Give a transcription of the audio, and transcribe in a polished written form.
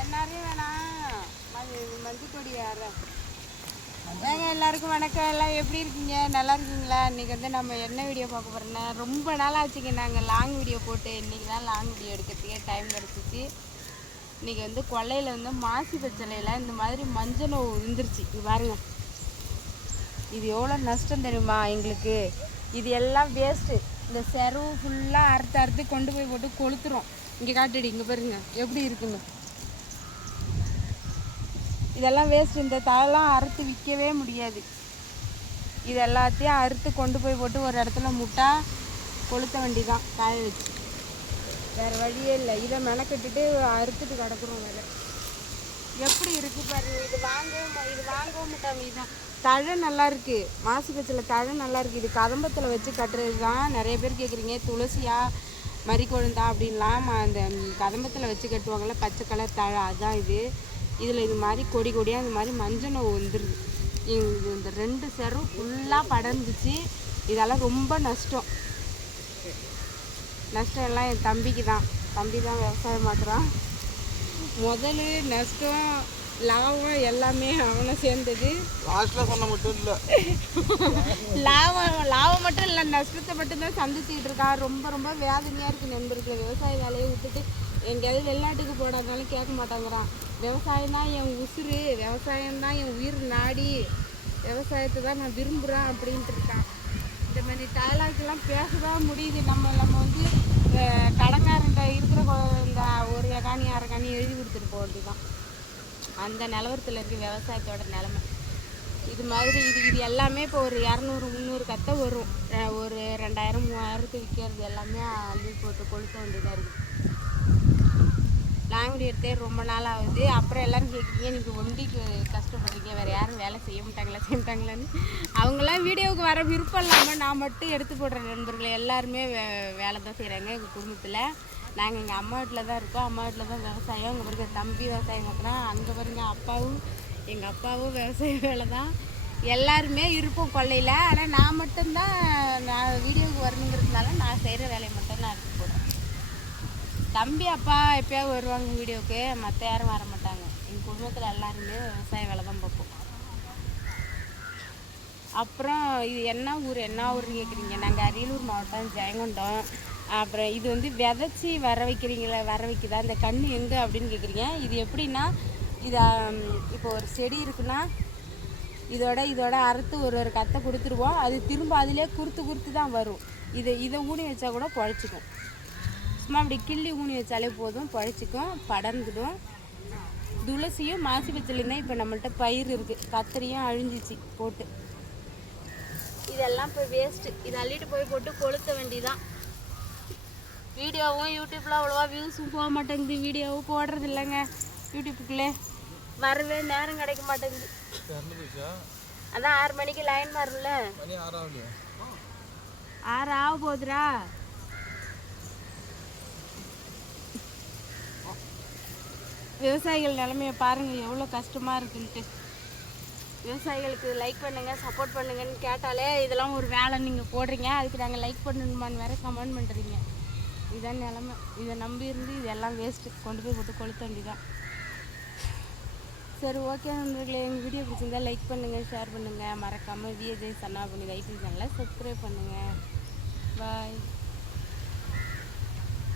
எல்லாரையும் வேணாம் மஞ்சள் கொடி யார ஏங்க எல்லாருக்கும் வணக்கம். எல்லாம் எப்படி இருக்கீங்க? நல்லா இருக்கீங்களா? இன்றைக்கி வந்து நம்ம என்ன வீடியோ பார்க்க போகிறோன்னா, ரொம்ப நாள் ஆச்சுங்க நாங்கள் லாங் வீடியோ போட்டு. இன்றைக்கி தான் லாங் வீடியோ எடுக்கிறதுக்கே டைம் கிடச்சிச்சு. இன்றைக்கி வந்து கொல்லையில் வந்து மாசி பச்சளையில் இந்த மாதிரி மஞ்சள் நோவு விழுந்துருச்சு. இது பாருங்க, இது எவ்வளோ நஷ்டம் தெரியுமா எங்களுக்கு? இது எல்லாம் வேஸ்ட்டு. இந்த செரவு ஃபுல்லாக அறுத்து கொண்டு போய் போட்டு கொளுத்துறோம். இங்கே காட்டுடி, இங்கே பாருங்க எப்படி இருக்குங்க. இதெல்லாம் வேஸ்ட். இந்த தழைலாம் அறுத்து விற்கவே முடியாது. இது எல்லாத்தையும் அறுத்து கொண்டு போய் போட்டு ஒரு இடத்துல முட்டா கொளுத்த வேண்டி தான், காய வச்சு. வேறு வழியே இல்லை. இதை மெனக்கட்டுட்டு அறுத்துட்டு கிடக்குறோம். வேறு எப்படி இருக்குது பாருங்க. இது வாங்கவும் மாட்டாங்க. இதுதான் தழை நல்லா இருக்குது. மாசி பச்சையில் தழை நல்லா இருக்குது. இது கதம்பத்தில் வச்சு கட்டுறது தான். நிறைய பேர் கேட்குறீங்க துளசியா மறிக்கொழுந்தா அப்படின்லாம். அந்த கதம்பத்தில் வச்சு கட்டுவாங்கள்ல, பச்சை கலர் தழை, அதுதான் இது. இதில் இது மாதிரி கொடி கொடியாக இந்த மாதிரி மஞ்சள் நோவு வந்துடுது. இது இந்த 2 செரும் ஃபுல்லாக படர்ந்துச்சு. இதெல்லாம் ரொம்ப நஷ்டம். நஷ்டம் எல்லாம் என் தம்பிக்கு தான். தம்பி தான் விவசாயம் பார்க்குறான். முதல்ல நஷ்டம் லாபம் எல்லாமே அவனை சேர்ந்தது. லாஸ்ட்டில் சொன்ன மட்டும் இல்லை, லாபம் மட்டும் இல்லை, நஷ்டத்தை மட்டும்தான் சந்திச்சுக்கிட்டு இருக்கான். ரொம்ப ரொம்ப வேதனையாக இருக்குது நண்பர்கள். விவசாய வேலையை விட்டுட்டு எங்கேயாவது வெளிநாட்டுக்கு போடாதனாலும் கேட்க மாட்டாங்கிறான். விவசாயம் தான் என் உசுறு, விவசாயம்தான் என் உயிர் நாடி, விவசாயத்தை தான் நான் விரும்புகிறேன் அப்படின்ட்டு இருக்கான். இந்த மாதிரி டயலாக்லாம் பேச தான் முடியுது. நம்ம வந்து கடைக்காரங்க இருக்கிற இந்த ஒரு காணி 1/2 காணி எழுதி கொடுத்துட்டு போகிறது தான். அந்த நிலவரத்தில் இருக்குது விவசாயத்தோட நிலமை. இது மாதிரி இது எல்லாமே இப்போ ஒரு 200-300 கத்தை வரும். ஒரு 2000-3000 விற்கிறது எல்லாமே அள்ளி போட்டு கொளுத்த வேண்டியதாக இருக்குது. லாங் வீடியோ எடுத்தே ரொம்ப நாள் ஆகுது. அப்புறம் எல்லோரும் கேட்குறீங்க, நீங்கள் ஒண்டிக்கு கஷ்டப்படுறீங்க, வேறு யாரும் வேலை செய்ய மாட்டாங்களான்னு. அவங்களாம் வீடியோவுக்கு வர விருப்பம் இல்லாமல் நான் மட்டும் எடுத்து போடுறேன் நண்பர்கள். எல்லாருமே வேலை தான் செய்கிறாங்க எங்கள் குடும்பத்தில். நாங்கள் எங்கள் அம்மா வீட்டில் தான் இருக்கோம். அம்மா வீட்டில் தான் விவசாயம். அங்கே பாருங்க தம்பி விவசாயம் பார்க்குறான். அங்கே பாருங்க எங்கள் அப்பாவும் விவசாய வேலை தான். எல்லாருமே இருப்போம் கொல்லையில். ஆனால் நான் மட்டும்தான் நான் வீடியோவுக்கு வரணுங்கிறதுனால நான் செய்கிற வேலையை மட்டும் நான் எடுத்து போடுறேன். தம்பி அப்பா எப்போயாவது வருவாங்க வீடியோவுக்கு, மற்ற யாரும் வர மாட்டாங்க. எங்கள் குடும்பத்தில் எல்லாருமே விவசாய வேலை தான் பார்ப்போம். அப்புறம் இது என்ன ஊர்னு கேட்குறீங்க. நாங்கள் அரியலூர் மாவட்டம், ஜெயங்கொண்டம். அப்புறம் இது வந்து விதைச்சி வர வைக்குதா இந்த கன்று எங்கே அப்படின்னு கேட்குறீங்க. இது எப்படின்னா, இதை இப்போ ஒரு செடி இருக்குன்னா இதோட அறுத்து ஒரு கத்தை கொடுத்துருவோம். அது திரும்ப அதிலே குறுத்து தான் வரும். இதை ஊனி வச்சா கூட பழச்சிக்கும். சும்மா அப்படி கிள்ளி ஊனி வச்சாலே போதும், பழச்சிக்கும், படர்ந்துடும். துளசியும் மாசி பச்சையிலையும் தான் இப்போ நம்மள்கிட்ட பயிர் இருக்குது. கத்திரியும் அழிஞ்சிச்சு போட்டு. இதெல்லாம் இப்போ வேஸ்ட்டு. இதை அள்ளிட்டு போய் போட்டு கொளுத்த வேண்டிதான். வீடியோவும் யூடியூப்பில் அவ்வளோவா வியூஸும் போக மாட்டேங்குது. வீடியோவும் போடுறது இல்லைங்க. யூடியூப்புக்குள்ளே வரவே நேரம் கிடைக்க மாட்டேங்குது. அதான் 6 மணிக்கு லைன் மாறும்ல. 6 ஆக போகுதுரா. விவசாயிகள் நிலைமையை பாருங்கள் எவ்வளோ கஷ்டமாக இருக்குன்ட்டு. விவசாயிகளுக்கு லைக் பண்ணுங்கள், சப்போர்ட் பண்ணுங்கன்னு கேட்டாலே இதெல்லாம் ஒரு வேலை நீங்கள் போடுறீங்க, அதுக்கு நாங்கள் லைக் பண்ணணுமான்னு வேறு கமெண்ட் பண்ணுறீங்க. இதுதான் நிலமை. இதை நம்பி இருந்து இதெல்லாம் வேஸ்ட்டு. கொண்டு போய் போட்டு கொளுத்த வேண்டிதான். சரி, ஓகே நண்பர்களே, எங்கள் வீடியோ பிடிச்சிருந்தால் லைக் பண்ணுங்கள், ஷேர் பண்ணுங்கள். மறக்காமல் விஜய் சன்னா பண்ணி ரைட்டிங் சேனலை சப்ஸ்கிரைப் பண்ணுங்கள். பாய்.